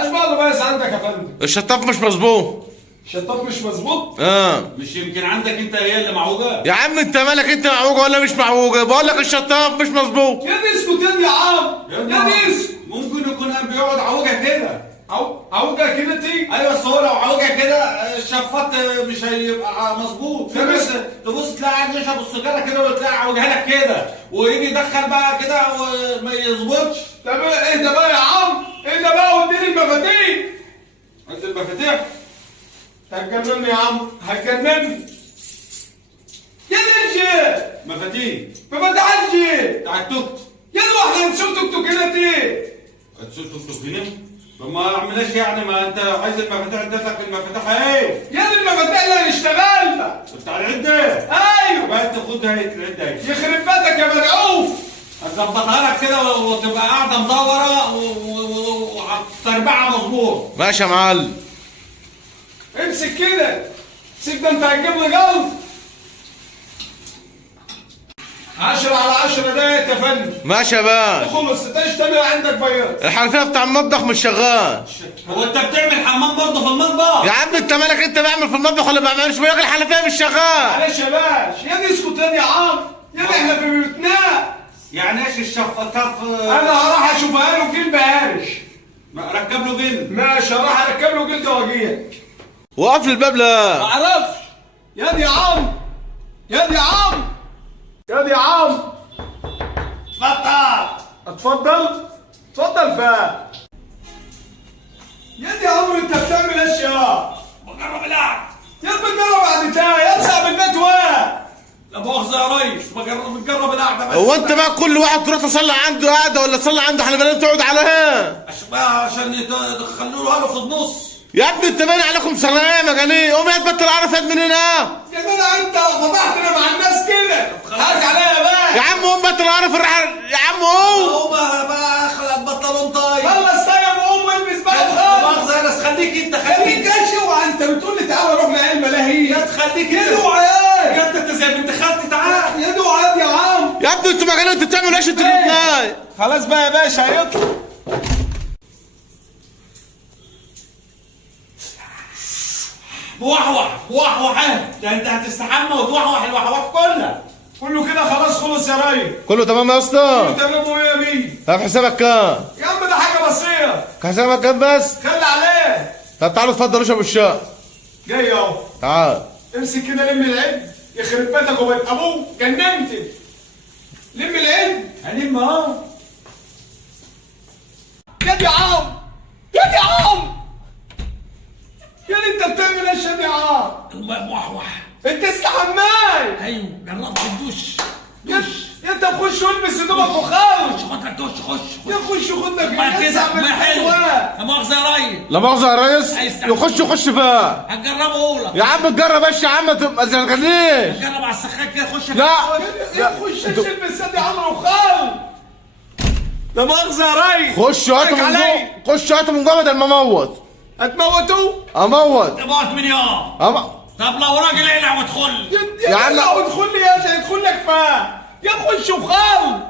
اشبه بس عندك يا فندم. الشطاف مش مظبوط. الشطاف مش مظبوط؟ مش يمكن عندك انت هي اللي معوجه؟ يا عم انت مالك، انت معوجه ولا مش معوجه؟ بقول لك الشطاف مش مظبوط. يا دي اسكت يا دي يا عم، يا دي اسكت. ممكن يكون بيقعد عوجه كده. عوجه كده تيجي؟ ايوه بس هو لو عوجه كده الشفاط مش هيبقى مظبوط. بس تبص تلاقي قاعد يشرب السيجاره كده وتلاقي عوجها لك كده ويجي يدخل بقى كده وما يظبطش. طب ايه ده بقى يا عم؟ ايه ده بقى؟ واديني المفاتيح. عايز المفاتيح؟ هتجنني يا عم، هتجنني. يا نجي مفاتيح. مفاتيح الجي بتاع التوك. يا واحنا نشوف توك توك هنا تي. هتشوف توك توك هنا؟ طب ما اعملهاش يعني، ما انت عايز المفاتيح اديت لك المفاتيح اهي. يا دي المفاتيح اللي هنشتغلها بتاع العده. ايوه بقى تاخدها العده اهي. يخرب بيتك يا مدعوف. هتظبطها لك كده وتبقى قاعده مدوره وهتربعها مظبوط. ماشي يا معلم. امسك كده. سيب ده انت هتجيب لي جلط. 10 على 10 دقايق يا فندم. ماشي يا باشا. خلص تشتغل عندك بياض. الحنفيه بتاع المطبخ مش شغال. هو انت بتعمل حمام برضه في المطبخ؟ يا عم انت مالك، انت بعمل في المطبخ ولا ما بعملش؟ بقول لك الحنفيه مش شغال. معلش يا باشا، يا دي اسكت يا دي يا عم، يا دي احنا في بيوتنا. يعني ايش الشفاطات؟ انا هروح اشوفها له جلد هارش. ركب له جلد. ماشي هروح اركب له جلد واجيك. وقف لي الباب لا. ما اعرفش. يا دي يا عم، يا دي يا عم، يا دي يا عم. اتفضل. اتفضل. اتفضل فا. يا دي يا عمرو انت بتعمل ايش يا؟ بجرب اللعب. يا بتجرب بعد تاي يا البيت وين؟ لا مؤاخذة يا ريس، بنجرب القعدة بس. هو انت بقى كل واحد تروح تصلي عنده قاعده ولا تصلي عنده حنفيه تقعد عليها؟ عشان يخلوا له في النص. يا ابني انت باين عليكم صناعيه مجانين، قوم يا تبطل عارف من هنا. يا جدع انت فضحتنا مع الناس كده. هاك عليا بقى. يا عم قوم بطل عارف الريحه يا عم قوم. هو بقى خلق بنطلون طاير. خلص طيب قوم والبس بقى وخلاص. مؤاخذة يا ناس، خليك انت خليك ايش اوعى، انت بتقول لي تعالى روح معايا الملاهي. يا تخليك يا انت. اوعى يا انت زي بنت خالتي، تعال. يا اوعى يا عم. يا ابني انتوا مجانين، انتوا بتعملوا ايش انتوا الاثنين؟ خلاص بقى يا باشا هيطلع. بوحوح بوحوح ده انت هتستحمى وتوحوح الوحوح كلها. كله كده خلاص خلص يا ريس. كله تمام يا اسطى؟ تمام ويا مين؟ طب حسابك كام؟ يا عم ده حاجه بسيطه. حسابك كام بس؟ خلي عليه. طب تعالوا اتفضلوا اشربوا الشاي. جاي اهو. تعال. امسك كده لم العد. يخرب بيتك وبيت ابوك جننت. لم العد. هلم اهو. يا دي عم، يا دي عم، يا دي انت بتعمل ايش يا دي عم؟ الماء موحوح. انت استحماي. ايوه جربت الدش. يا انت بخش والبس هدومك وخالص. خد لك دش، خش. يا خش خد لك ما كده ما حلو. لا مؤاخذة يا ريس. لا مؤاخذة يا ريس. يخش فيها. هتجربه لك. يا عم تجرب ايش يا عم، ما تزعلنيش. جرب على السخان كده، خش. لا يا خش البس يا دي عمرو وخال. لا مؤاخذة يا ريس. خش هاتوا من جوه، خش هاتوا من جوه بدل ما اموت. هتموتوا؟ اموت. تموت من يوم. طب لو راجل اقلع وادخل. يا عم ادخل لي يا ادخل لك فيها. يا خش وخال.